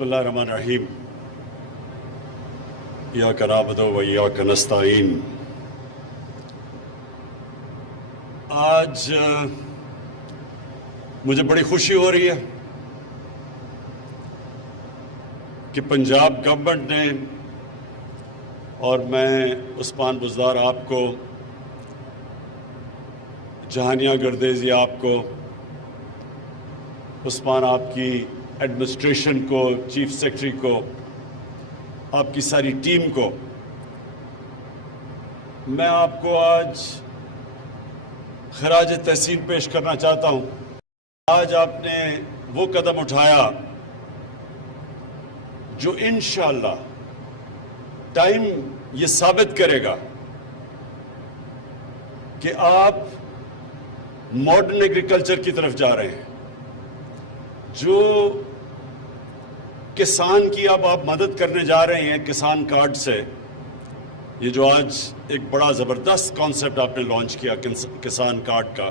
بسم اللہ الرحمن الرحیم ایاک نعبد و ایاک نستعین۔ آج مجھے بڑی خوشی ہو رہی ہے کہ پنجاب گورنمنٹ نے اور میں عثمان بزدار آپ کو، جہانیہ گردیزی آپ کو، عثمان آپ کی ایڈمنسٹریشن کو، چیف سیکرٹری کو، آپ کی ساری ٹیم کو، میں آپ کو آج خراج تحسین پیش کرنا چاہتا ہوں۔ آج آپ نے وہ قدم اٹھایا جو انشاءاللہ ٹائم یہ ثابت کرے گا کہ آپ ماڈرن ایگریکلچر کی طرف جا رہے ہیں۔ جو کسان کی اب آپ مدد کرنے جا رہے ہیں کسان کارڈ سے، یہ جو آج ایک بڑا زبردست کانسیپٹ آپ نے لانچ کیا کسان کارڈ کا،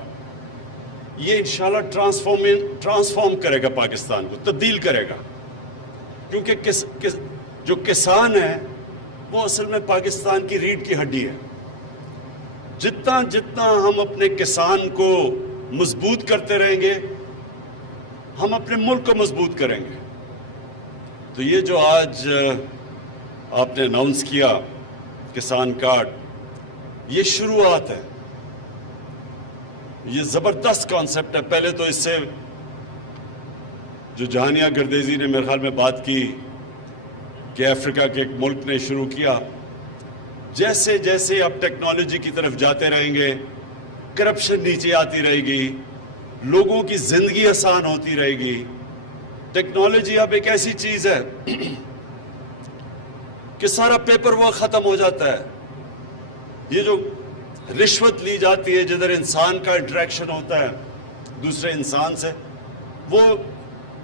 یہ انشاءاللہ ٹرانسفارم کرے گا پاکستان کو، تبدیل کرے گا، کیونکہ جو کسان ہے وہ اصل میں پاکستان کی ریڑھ کی ہڈی ہے۔ جتنا ہم اپنے کسان کو مضبوط کرتے رہیں گے، ہم اپنے ملک کو مضبوط کریں گے۔ تو یہ جو آج آپ نے اناؤنس کیا کسان کارڈ، یہ شروعات ہے، یہ زبردست کانسیپٹ ہے۔ پہلے تو اس سے جو جہانیہ گردیزی نے میرے خیال میں بات کی کہ افریقہ کے ایک ملک نے شروع کیا، جیسے جیسے آپ ٹیکنالوجی کی طرف جاتے رہیں گے، کرپشن نیچے آتی رہے گی، لوگوں کی زندگی آسان ہوتی رہے گی۔ ٹیکنالوجی اب ایک ایسی چیز ہے کہ سارا پیپر ورک ختم ہو جاتا ہے۔ یہ جو رشوت لی جاتی ہے، جدھر انسان کا انٹریکشن ہوتا ہے دوسرے انسان سے، وہ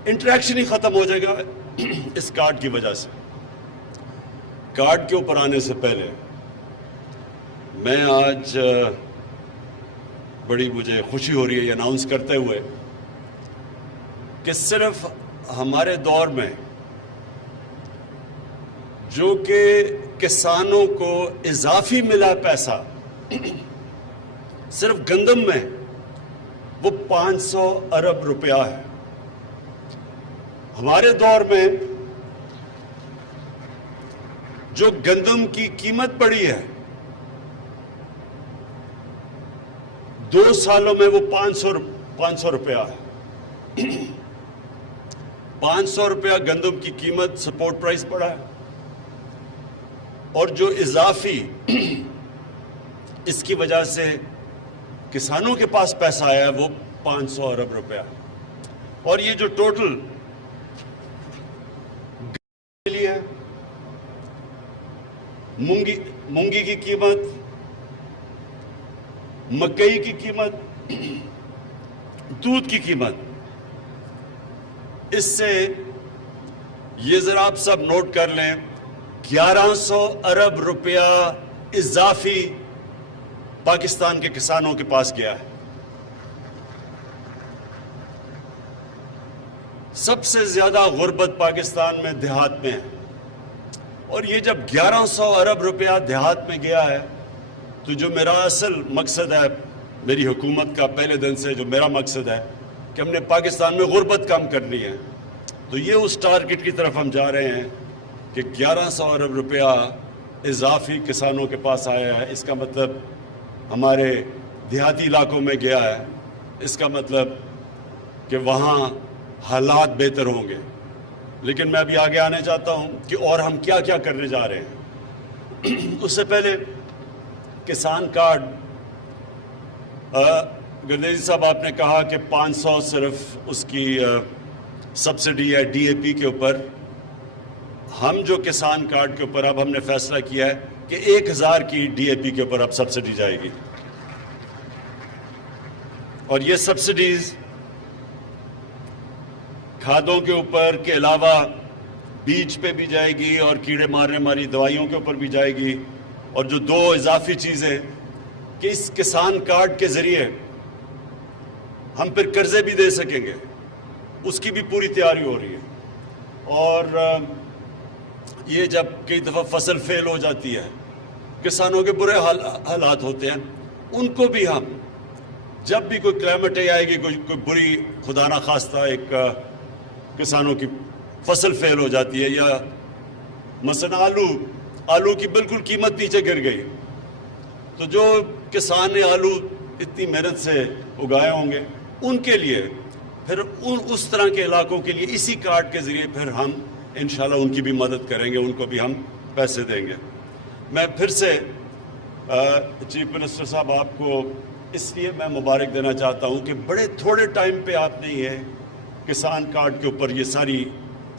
انٹریکشن ہی ختم ہو جائے گا اس کارڈ کی وجہ سے۔ کارڈ کے اوپر آنے سے پہلے میں آج بڑی مجھے خوشی ہو رہی ہے یہ اناؤنس کرتے ہوئے کہ صرف ہمارے دور میں جو کہ کسانوں کو اضافی ملا پیسہ صرف گندم میں، وہ 500 ارب روپیہ ہے۔ ہمارے دور میں جو گندم کی قیمت بڑھی ہے، 2 سالوں میں وہ 500 روپیہ ہے۔ 500 روپیہ گندم کی قیمت، سپورٹ پرائس بڑھا ہے، اور جو اضافی اس کی وجہ سے کسانوں کے پاس پیسہ آیا ہے وہ 500 ارب روپیہ ہے۔ اور یہ جو ٹوٹل کے لیے مونگی کی قیمت، مکئی کی قیمت، دودھ کی قیمت، اس سے یہ ذرا آپ سب نوٹ کر لیں، 1100 ارب روپیہ اضافی پاکستان کے کسانوں کے پاس گیا ہے۔ سب سے زیادہ غربت پاکستان میں دیہات میں ہے، اور یہ جب 1100 ارب روپیہ دیہات میں گیا ہے، تو جو میرا اصل مقصد ہے میری حکومت کا، پہلے دن سے جو میرا مقصد ہے کہ ہم نے پاکستان میں غربت کم کرنی ہے، تو یہ اس ٹارگٹ کی طرف ہم جا رہے ہیں کہ 1100 ارب روپیہ اضافی کسانوں کے پاس آیا ہے۔ اس کا مطلب ہمارے دیہاتی علاقوں میں گیا ہے، اس کا مطلب کہ وہاں حالات بہتر ہوں گے۔ لیکن میں ابھی آگے آنے چاہتا ہوں کہ اور ہم کیا کیا کرنے جا رہے ہیں۔ اس سے پہلے کسان کارڈ، گردیزی صاحب آپ نے کہا کہ 500 صرف اس کی سبسڈی ہے ڈی اے پی کے اوپر۔ ہم جو کسان کارڈ کے اوپر اب ہم نے فیصلہ کیا ہے کہ 1000 کی ڈی اے پی کے اوپر اب سبسڈی جائے گی، اور یہ سبسڈیز کھادوں کے اوپر کے علاوہ بیج پہ بھی جائے گی اور کیڑے مارنے والی دوائیوں کے اوپر بھی جائے گی، اور جو 2 اضافی چیزیں کہ اس کسان کارڈ کے ذریعے ہم پھر قرضے بھی دے سکیں گے، اس کی بھی پوری تیاری ہو رہی ہے۔ اور یہ جب کئی دفعہ فصل فیل ہو جاتی ہے، کسانوں کے برے حالات ہوتے ہیں، ان کو بھی ہم جب بھی کوئی کلائمیٹ آئے گی، کوئی بری خدا نخواستہ ایک کسانوں کی فصل فیل ہو جاتی ہے، یا مثلا آلو کی بالکل قیمت نیچے گر گئی، تو جو کسان نے آلو اتنی محنت سے اگائے ہوں گے، ان کے لیے پھر اس طرح کے علاقوں کے لیے اسی کارڈ کے ذریعے پھر ہم انشاءاللہ ان کی بھی مدد کریں گے، ان کو بھی ہم پیسے دیں گے۔ میں پھر سے چیف منسٹر صاحب آپ کو اس لیے میں مبارک دینا چاہتا ہوں کہ بڑے تھوڑے ٹائم پہ آپ نے یہ کسان کارڈ کے اوپر یہ ساری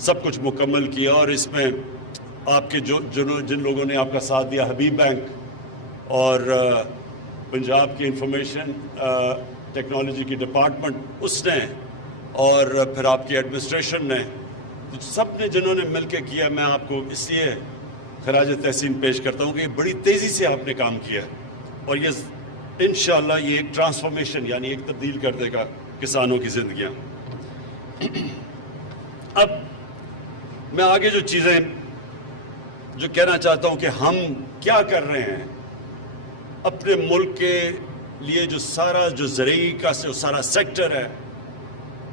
سب کچھ مکمل کیا، اور اس میں آپ کے جن لوگوں نے آپ کا ساتھ دیا، حبیب بینک اور پنجاب کی انفارمیشن ٹیکنالوجی کی ڈپارٹمنٹ اس نے، اور پھر آپ کی ایڈمنسٹریشن نے، سب نے جنہوں نے مل کے کیا، میں آپ کو اس لیے خراج تحسین پیش کرتا ہوں کہ یہ بڑی تیزی سے آپ نے کام کیا، اور یہ انشاءاللہ یہ ایک ٹرانسفارمیشن یعنی ایک تبدیل کر دے گا کسانوں کی زندگیاں۔ اب میں آگے جو چیزیں جو کہنا چاہتا ہوں کہ ہم کیا کر رہے ہیں اپنے ملک کے لیے، جو زرعی کا سارا سیکٹر ہے،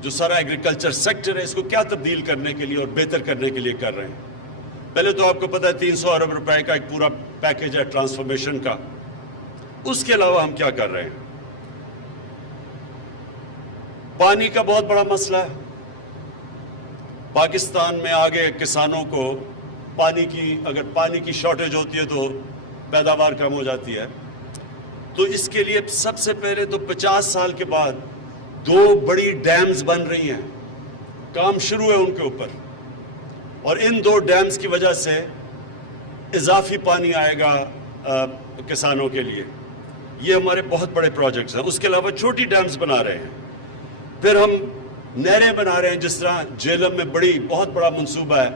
جو سارا ایگریکلچر سیکٹر ہے، اس کو کیا تبدیل کرنے کے لیے اور بہتر کرنے کے لیے کر رہے ہیں۔ پہلے تو آپ کو پتہ ہے 300 ارب روپے کا ایک پورا پیکیج ہے ٹرانسفارمیشن کا۔ اس کے علاوہ ہم کیا کر رہے ہیں؟ پانی کا بہت بڑا مسئلہ ہے پاکستان میں۔ آگے کسانوں کو اگر پانی کی شارٹیج ہوتی ہے تو پیداوار کم ہو جاتی ہے، تو اس کے لیے سب سے پہلے تو 50 سال کے بعد 2 بڑی ڈیمز بن رہی ہیں، کام شروع ہے ان کے اوپر، اور ان 2 ڈیمز کی وجہ سے اضافی پانی آئے گا کسانوں کے لیے۔ یہ ہمارے بہت بڑے پروجیکٹس ہیں۔ اس کے علاوہ چھوٹی ڈیمز بنا رہے ہیں، پھر ہم نہریں بنا رہے ہیں، جس طرح جہلم میں بہت بڑا منصوبہ ہے،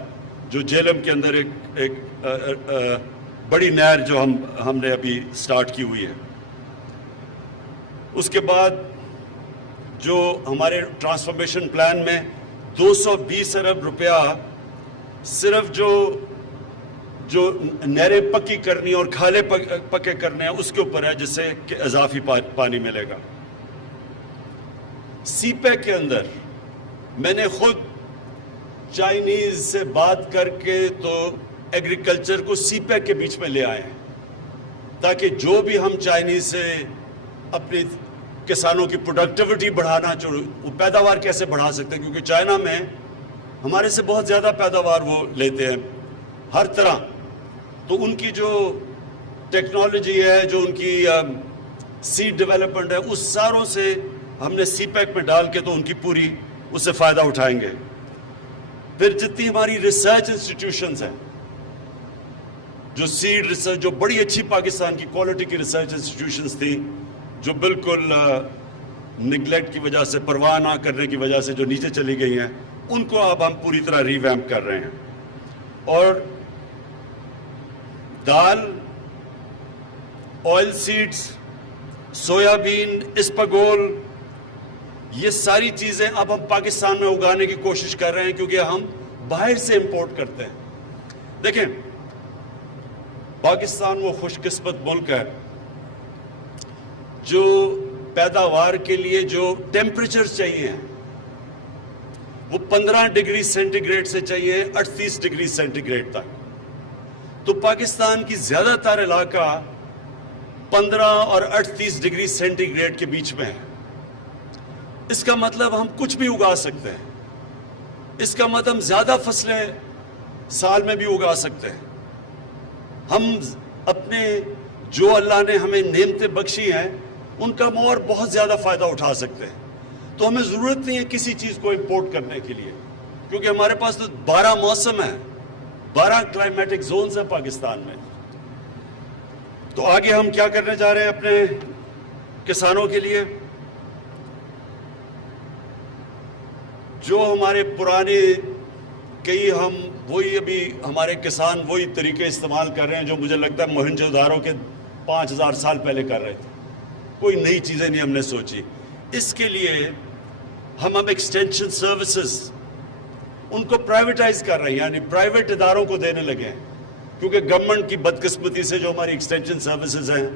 جو جہلم کے اندر ایک بڑی نہر جو ہم نے ابھی سٹارٹ کی ہوئی ہے۔ اس کے بعد جو ہمارے ٹرانسفارمیشن پلان میں 220 ارب روپیہ صرف جو نہریں پکی کرنی اور کھالے پکے کرنے ہیں اس کے اوپر ہے، جس سے کہ اضافی پانی ملے گا۔ سی پیک کے اندر میں نے خود چائنیز سے بات کر کے تو ایگریکلچر کو سی پیک کے بیچ میں لے آئے ہیں، تاکہ جو بھی ہم چائنیز سے اپنی کسانوں کی پروڈکٹیوٹی بڑھانا وہ پیداوار کیسے بڑھا سکتے ہیں، کیونکہ چائنا میں ہمارے سے بہت زیادہ پیداوار وہ لیتے ہیں ہر طرح، تو ان کی جو ٹیکنالوجی ہے، جو ان کی سیڈ ڈیولپمنٹ ہے، اس ساروں سے ہم نے سی پیک میں ڈال کے تو ان کی پوری اس سے فائدہ اٹھائیں گے۔ پھر جتنی ہماری ریسرچ انسٹیٹیوشنز ہیں، جو سیڈ ریسرچ، جو بڑی اچھی پاکستان کی کوالٹی کی ریسرچ انسٹیٹیوشنز تھیں، جو بالکل نگلیکٹ کی وجہ سے، پرواہ نہ کرنے کی وجہ سے جو نیچے چلی گئی ہیں، ان کو اب ہم پوری طرح ریویمپ کر رہے ہیں۔ اور دال، آئل سیڈز، سویابین، اسپاگول، یہ ساری چیزیں اب ہم پاکستان میں اگانے کی کوشش کر رہے ہیں، کیونکہ ہم باہر سے امپورٹ کرتے ہیں۔ دیکھیں، پاکستان وہ خوش قسمت ملک ہے جو پیداوار کے لیے جو ٹیمپریچر چاہیے ہیں وہ 15 ڈگری سینٹی گریڈ سے چاہیے 38 ڈگری سینٹی گریڈ تک، تو پاکستان کی زیادہ تر علاقہ 15 اور 38 ڈگری سینٹی گریڈ کے بیچ میں ہے۔ اس کا مطلب ہم کچھ بھی اگا سکتے ہیں، اس کا مطلب زیادہ فصلیں سال میں بھی اگا سکتے ہیں۔ ہم اپنے جو اللہ نے ہمیں نعمتیں بخشی ہیں ان کا اور بہت زیادہ فائدہ اٹھا سکتے ہیں، تو ہمیں ضرورت نہیں ہے کسی چیز کو امپورٹ کرنے کے لیے، کیونکہ ہمارے پاس تو 12 موسم ہیں، 12 کلائمیٹک زونز ہیں پاکستان میں۔ تو آگے ہم کیا کرنے جا رہے ہیں اپنے کسانوں کے لیے؟ جو ہمارے پرانے ہم وہی ابھی ہمارے کسان وہی طریقے استعمال کر رہے ہیں جو مجھے لگتا ہے موہنجو دارو کے 5000 سال پہلے کر رہے تھے، کوئی نئی چیزیں نہیں ہم نے سوچی۔ اس کے لیے ہم اب ایکسٹینشن سروسز ان کو پرائیویٹائز کر رہے ہیں، یعنی پرائیویٹ اداروں کو دینے لگے ہیں، کیونکہ گورنمنٹ کی بدقسمتی سے جو ہماری ایکسٹینشن سروسز ہیں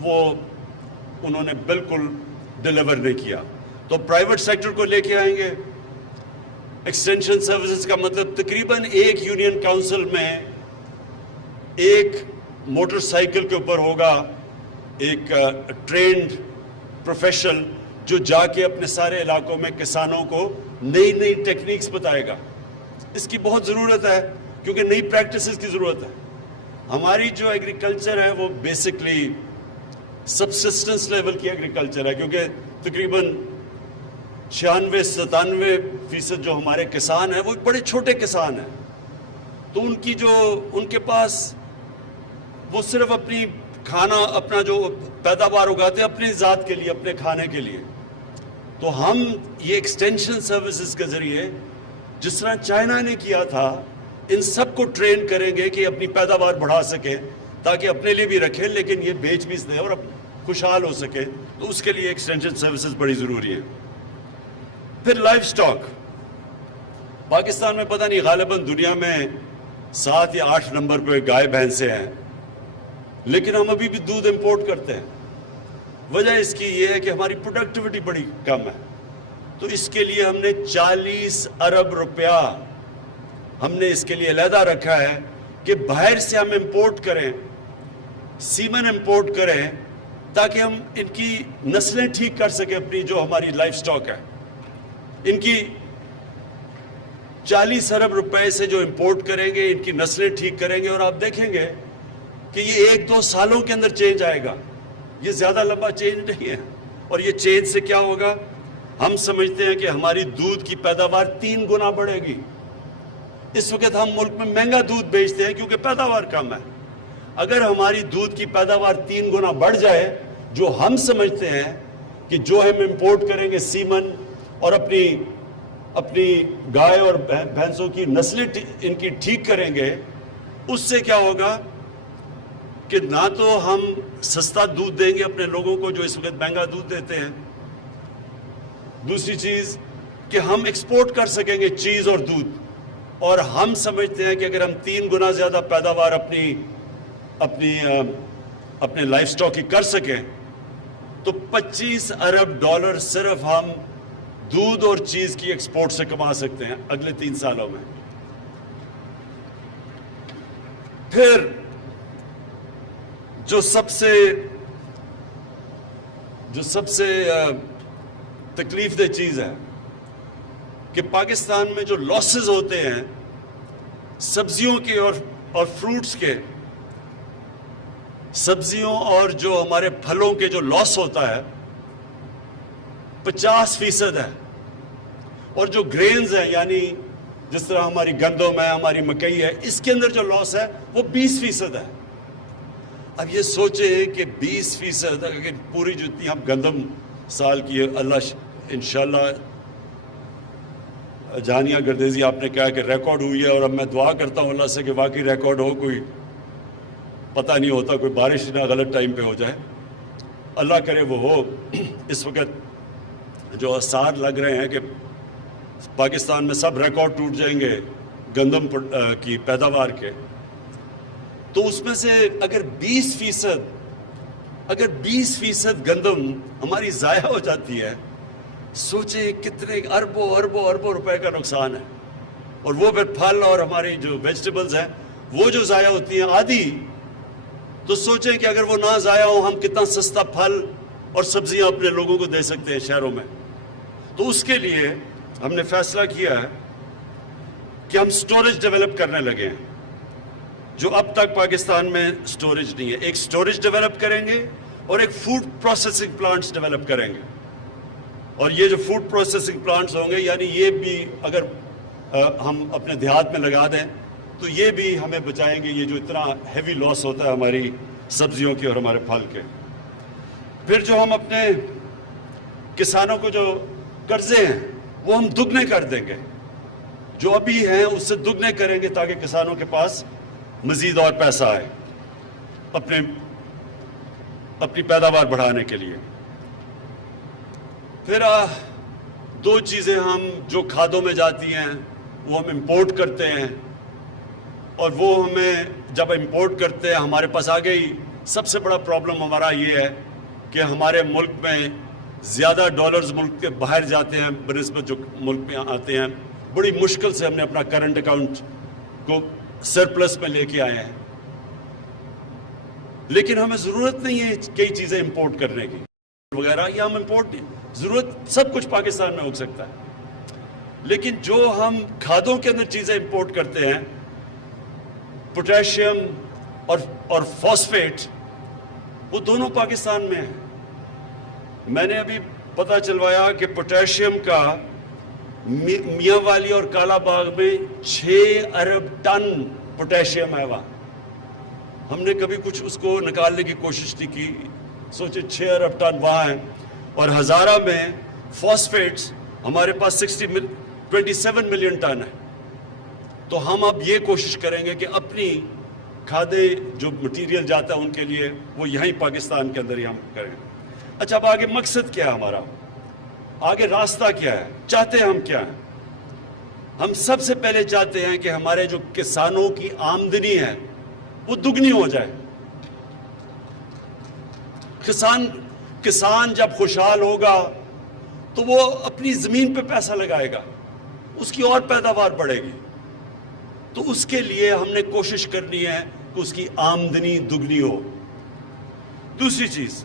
وہ انہوں نے بالکل ڈیلیور نہیں کیا، تو پرائیویٹ سیکٹر کو لے کے آئیں گے۔ ایکسٹینشن سروسز کا مطلب تقریباً ایک یونین کاؤنسل میں ایک موٹر سائیکل کے اوپر ہوگا ایک ٹرینڈ پروفیشنل جو جا کے اپنے سارے علاقوں میں کسانوں کو نئی نئی ٹیکنیکس بتائے گا۔ اس کی بہت ضرورت ہے کیونکہ نئی پریکٹسز کی ضرورت ہے۔ ہماری جو ایگریکلچر ہے وہ بیسکلی سبسسٹنس لیول کی ایگریکلچر ہے، کیونکہ تقریباً 96-97% جو ہمارے کسان ہیں وہ بڑے چھوٹے کسان ہیں، تو ان کے پاس وہ صرف اپنی کھانا، اپنا جو پیداوار اگاتے ہیں اپنی ذات کے لیے، اپنے کھانے کے لیے۔ تو ہم یہ ایکسٹینشن سروسز کے ذریعے جس طرح چائنا نے کیا تھا ان سب کو ٹرین کریں گے کہ اپنی پیداوار بڑھا سکیں تاکہ اپنے لیے بھی رکھیں لیکن یہ بیچ بھی دیں اور خوشحال ہو سکے، تو اس کے لیے ایکسٹینشن سروسز بڑی ضروری ہیں۔ پھر لائف سٹاک، پاکستان میں پتہ نہیں غالباً دنیا میں 7 یا 8 نمبر پہ گائے بھینسیں ہیں، لیکن ہم ابھی بھی دودھ امپورٹ کرتے ہیں۔ وجہ اس کی یہ ہے کہ ہماری پروڈکٹیوٹی بڑی کم ہے، تو اس کے لیے ہم نے 40 ارب روپیہ ہم نے اس کے لیے علیحدہ رکھا ہے کہ باہر سے ہم امپورٹ کریں، سیمن امپورٹ کریں تاکہ ہم ان کی نسلیں ٹھیک کر سکیں، اپنی جو ہماری لائف سٹاک ہے ان کی 40 ارب روپے سے جو امپورٹ کریں گے ان کی نسلیں ٹھیک کریں گے، اور آپ دیکھیں گے کہ یہ 1-2 سالوں کے اندر چینج آئے گا، یہ زیادہ لمبا چینج نہیں ہے۔ اور یہ چینج سے کیا ہوگا؟ ہم سمجھتے ہیں کہ ہماری دودھ کی پیداوار 3 گنا بڑھے گی۔ اس وقت ہم ملک میں مہنگا دودھ بیچتے ہیں کیونکہ پیداوار کم ہے۔ اگر ہماری دودھ کی پیداوار 3 گنا بڑھ جائے، جو ہم سمجھتے ہیں کہ جو ہم امپورٹ کریں گے سیمن اور اپنی گائے اور بھینسوں کی نسلیں ان کی ٹھیک کریں گے، اس سے کیا ہوگا کہ نہ تو ہم سستا دودھ دیں گے اپنے لوگوں کو جو اس وقت مہنگا دودھ دیتے ہیں، دوسری چیز کہ ہم ایکسپورٹ کر سکیں گے چیز اور دودھ، اور ہم سمجھتے ہیں کہ اگر ہم 3 گنا زیادہ پیداوار اپنے لائف سٹاک کی کر سکیں تو $25 ارب صرف ہم دودھ اور چیز کی ایکسپورٹ سے کما سکتے ہیں اگلے 3 سالوں میں۔ پھر جو سب سے تکلیف دہ چیز ہے کہ پاکستان میں جو لاسز ہوتے ہیں سبزیوں کے اور فروٹس کے، سبزیوں اور جو ہمارے پھلوں کے جو لاس ہوتا ہے 50% ہے، اور جو گرینز ہیں یعنی جس طرح ہماری گندم ہے، ہماری مکئی ہے، اس کے اندر جو لاس ہے وہ 20% ہے۔ اب یہ سوچیں کہ 20% اگر پوری جتنی ہم گندم سال کی، اللہ انشاءاللہ جانیہ گردیزی آپ نے کہا کہ ریکارڈ ہوئی ہے، اور اب میں دعا کرتا ہوں اللہ سے کہ واقعی ریکارڈ ہو، کوئی پتہ نہیں ہوتا، کوئی بارش نہ غلط ٹائم پہ ہو جائے، اللہ کرے وہ ہو۔ اس وقت جو آثار لگ رہے ہیں کہ پاکستان میں سب ریکارڈ ٹوٹ جائیں گے گندم کی پیداوار کے، تو اس میں سے اگر 20% گندم ہماری ضائع ہو جاتی ہے، سوچیں کتنے اربوں روپے کا نقصان ہے۔ اور وہ پھر پھل اور ہماری جو ویجیٹیبلز ہیں وہ جو ضائع ہوتی ہیں آدھی، تو سوچیں کہ اگر وہ نہ ضائع ہو ہم کتنا سستا پھل اور سبزیاں اپنے لوگوں کو دے سکتے ہیں شہروں میں۔ تو اس کے لیے ہم نے فیصلہ کیا ہے کہ ہم سٹوریج ڈیولپ کرنے لگے ہیں، جو اب تک پاکستان میں سٹوریج نہیں ہے۔ ایک سٹوریج ڈیولپ کریں گے اور ایک فوڈ پروسیسنگ پلانٹس ڈیولپ کریں گے، اور یہ جو فوڈ پروسیسنگ پلانٹس ہوں گے یعنی یہ بھی اگر ہم اپنے دیہات میں لگا دیں تو یہ بھی ہمیں بچائیں گے یہ جو اتنا ہیوی لاس ہوتا ہے ہماری سبزیوں کے اور ہمارے پھل کے۔ پھر جو ہم اپنے کسانوں کو جو قرضے ہیں وہ ہم دگنے کر دیں گے، جو ابھی ہیں اس سے دگنے کریں گے تاکہ کسانوں کے پاس مزید اور پیسہ آئے اپنی پیداوار بڑھانے کے لیے۔ پھر 2 چیزیں ہم جو کھادوں میں جاتی ہیں وہ ہم امپورٹ کرتے ہیں، اور وہ ہمیں جب امپورٹ کرتے ہیں ہمارے پاس آ گئی. سب سے بڑا پرابلم ہمارا یہ ہے کہ ہمارے ملک میں زیادہ ڈالرز ملک کے باہر جاتے ہیں بنسبت جو ملک میں آتے ہیں. بڑی مشکل سے ہم نے اپنا کرنٹ اکاؤنٹ کو سرپلس میں لے کے آئے ہیں، لیکن ہمیں ضرورت نہیں ہے کئی چیزیں امپورٹ کرنے کی وغیرہ. یہ ہم امپورٹ ضرورت سب کچھ پاکستان میں ہو سکتا ہے، لیکن جو ہم کھادوں کے اندر چیزیں امپورٹ کرتے ہیں، پوٹیشیم اور فاسفیٹ، وہ دونوں پاکستان میں ہیں. میں نے ابھی پتہ چلوایا کہ پوٹیشیم کا میاں والی اور کالا باغ میں 6 ارب ٹن پوٹیشیم ہے. وہاں ہم نے کبھی کچھ اس کو نکالنے کی کوشش نہیں کی. سوچے 6 ارب ٹن وہاں ہیں. اور ہزارہ میں فاسفیٹس ہمارے پاس 27 ملین ٹن ہے. تو ہم اب یہ کوشش کریں گے کہ اپنی کھادیں جو مٹیریل جاتا ہے ان کے لیے وہ یہیں پاکستان کے اندر ہی ہم کریں. اچھا، اب آگے مقصد کیا ہے ہمارا، آگے راستہ کیا ہے، چاہتے ہم کیا ہیں؟ ہم سب سے پہلے چاہتے ہیں کہ ہمارے جو کسانوں کی آمدنی ہے وہ دگنی ہو جائے. کسان جب خوشحال ہوگا تو وہ اپنی زمین پہ پیسہ لگائے گا، اس کی اور پیداوار بڑھے گی. تو اس کے لیے ہم نے کوشش کرنی ہے کہ اس کی آمدنی دگنی ہو. دوسری چیز،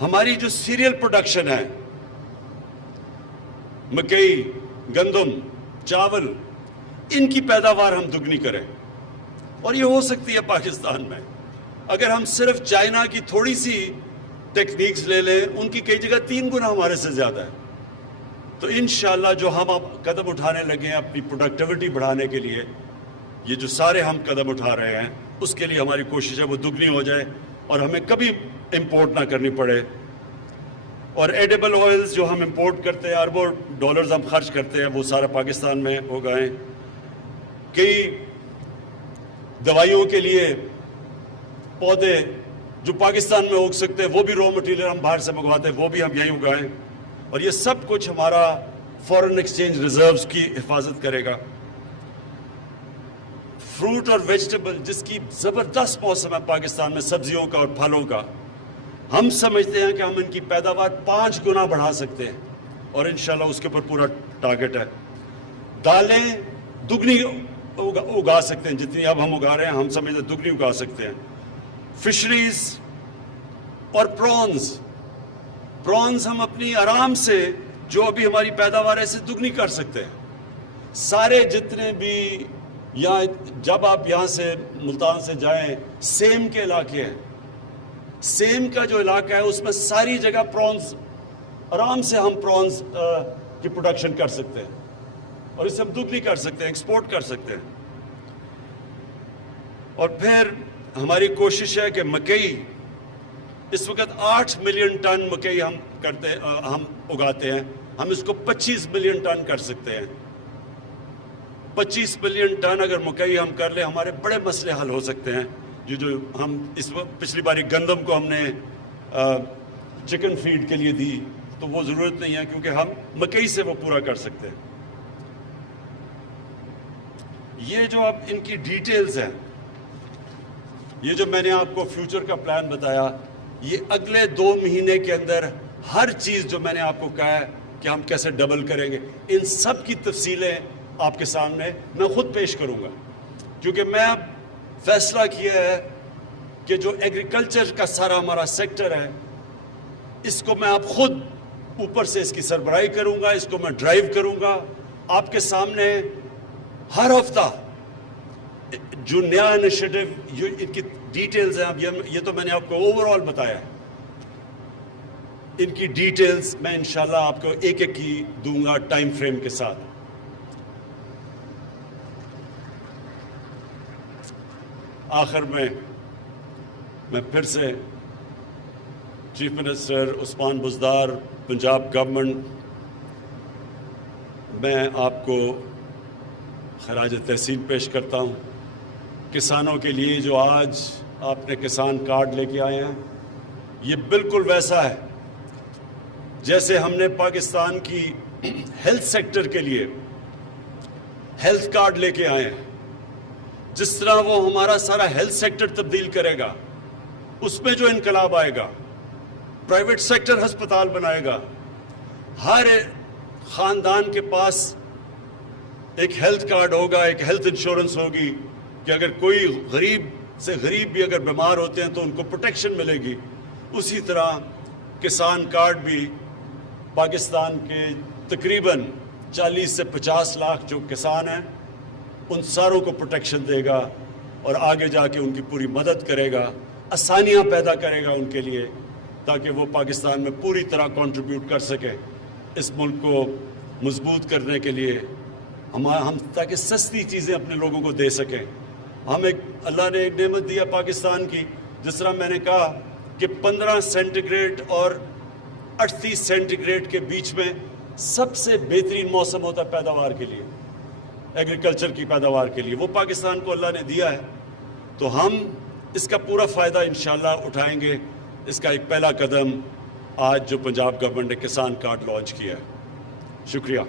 ہماری جو سیریل پروڈکشن ہے، مکئی، گندم، چاول، ان کی پیداوار ہم دگنی کریں. اور یہ ہو سکتی ہے پاکستان میں. اگر ہم صرف چائنا کی تھوڑی سی ٹیکنیکس لے لیں، ان کی کئی جگہ 3 گنا ہمارے سے زیادہ ہے. تو انشاءاللہ جو ہم اب قدم اٹھانے لگے ہیں اپنی پروڈکٹیوٹی بڑھانے کے لیے، یہ جو سارے ہم قدم اٹھا رہے ہیں، اس کے لیے ہماری کوشش ہے وہ دگنی ہو جائے اور ہمیں کبھی امپورٹ نہ کرنی پڑے. اور ایڈیبل آئلز جو ہم امپورٹ کرتے ہیں، اربوں ڈالرز ہم خرچ کرتے ہیں، وہ سارا پاکستان میں ہو گئے. کئی دوائیوں کے لیے پودے جو پاکستان میں اگ سکتے ہیں، وہ بھی را مٹیریل ہم باہر سے منگواتے ہیں، وہ بھی ہم یہیں اگائیں. اور یہ سب کچھ ہمارا فورن ایکسچینج ریزروز کی حفاظت کرے گا. فروٹ اور ویجیٹیبل جس کی زبردست موسم ہے پاکستان میں، سبزیوں کا اور پھلوں کا، ہم سمجھتے ہیں کہ ہم ان کی پیداوار 5 گنا بڑھا سکتے ہیں، اور انشاءاللہ اس کے اوپر پورا ٹارگٹ ہے. دالیں دگنی اگا سکتے ہیں، جتنی اب ہم اگا رہے ہیں ہم سمجھتے ہیں دگنی اگا سکتے ہیں. فشریز اور پرونز ہم اپنی آرام سے جو ابھی ہماری پیداوار ایسے دگنی کر سکتے ہیں. سارے جتنے بھی جب آپ یہاں سے ملتان سے جائیں، سیم کے علاقے ہیں، سیم کا جو علاقہ ہے اس میں ساری جگہ پرونز، آرام سے ہم پرونز کی پروڈکشن کر سکتے ہیں، اور اسے ہم دگنی کر سکتے ہیں، ایکسپورٹ کر سکتے ہیں. اور پھر ہماری کوشش ہے کہ مکئی، اس وقت 8 ملین ٹن مکئی ہم اگاتے ہیں، ہم اس کو 25 ملین ٹن کر سکتے ہیں. 25 ملین ٹن اگر مکئی ہم کر لیں، ہمارے بڑے مسئلے حل ہو سکتے ہیں. جو ہم اس وقت پچھلی باری گندم کو ہم نے چکن فیڈ کے لیے دی، تو وہ ضرورت نہیں ہے، کیونکہ ہم مکئی سے وہ پورا کر سکتے ہیں. یہ جو اب ان کی ڈیٹیلز ہیں، یہ جو میں نے آپ کو فیوچر کا پلان بتایا، یہ اگلے 2 مہینے کے اندر ہر چیز جو میں نے آپ کو کہا ہے کہ ہم کیسے ڈبل کریں گے، ان سب کی تفصیلیں آپ کے سامنے میں خود پیش کروں گا. کیونکہ میں اب فیصلہ کیا ہے کہ جو ایگریکلچر کا سارا ہمارا سیکٹر ہے، اس کو میں اب خود اوپر سے اس کی سربراہی کروں گا، اس کو میں ڈرائیو کروں گا. آپ کے سامنے ہر ہفتہ جو نیا انیشیٹو، ان کی ڈیٹیلز ہیں، اب یہ تو میں نے آپ کو اوور آل بتایا ہے، ان کی ڈیٹیلز میں انشاءاللہ آپ کو ایک ایک کی دوں گا ٹائم فریم کے ساتھ. آخر میں پھر سے chief minister Usman Buzdar, Punjab government, میں آپ کو خراج تحسین پیش کرتا ہوں. کسانوں کے لیے جو آج آپ نے کسان کارڈ لے کے آئے ہیں، یہ بالکل ویسا ہے جیسے ہم نے پاکستان کی ہیلتھ سیکٹر کے لیے ہیلتھ کارڈ لے کے آئے ہیں. جس طرح وہ ہمارا سارا ہیلتھ سیکٹر تبدیل کرے گا, اس میں جو انقلاب آئے گا, پرائیویٹ سیکٹر ہسپتال بنائے گا, ہر خاندان کے پاس ایک ہیلتھ کارڈ ہوگا, ایک ہیلتھ انشورنس ہوگی کہ اگر کوئی غریب سے غریب بھی اگر بیمار ہوتے ہیں تو ان کو پروٹیکشن ملے گی. اسی طرح کسان کارڈ بھی پاکستان کے تقریباً 40 سے 50 لاکھ جو کسان ہیں ان ساروں کو پروٹیکشن دے گا اور آگے جا کے ان کی پوری مدد کرے گا, آسانیاں پیدا کرے گا ان کے لیے, تاکہ وہ پاکستان میں پوری طرح کنٹریبیوٹ کر سکیں اس ملک کو مضبوط کرنے کے لیے, ہم تاکہ سستی چیزیں اپنے لوگوں کو دے سکیں. اللہ نے ایک نعمت دیا پاکستان کی, جس طرح میں نے کہا کہ 15 سینٹی گریڈ اور 38 سینٹی گریڈ کے بیچ میں سب سے بہترین موسم ہوتا ہے پیداوار کے لیے, ایگریکلچر کی پیداوار کے لیے, وہ پاکستان کو اللہ نے دیا ہے. تو ہم اس کا پورا فائدہ انشاءاللہ اٹھائیں گے. اس کا ایک پہلا قدم آج جو پنجاب گورنمنٹ نے کسان کارڈ لانچ کیا ہے. شکریہ.